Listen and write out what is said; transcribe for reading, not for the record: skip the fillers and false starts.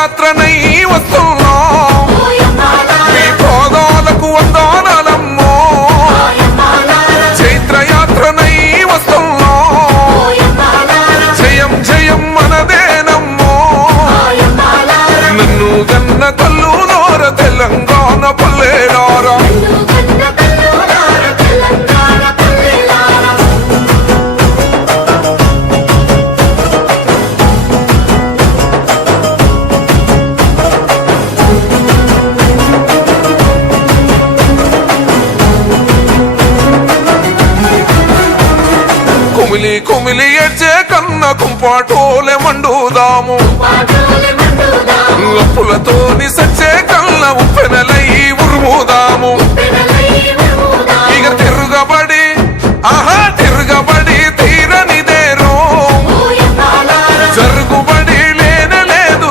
చైత్రయాత్రనై వస్తున్నాం మీ పాదాలకు వందనాలమ్మో చైత్రయాత్రనై వస్తున్నాం జయం జయం మనదేనమ్మో నన్ను గన్న తల్లులార తెలంగాణ పల్లెలారా కుమిలి కుమిలి ఏడ్చే కన్న కుంపాటోలే మండుదాము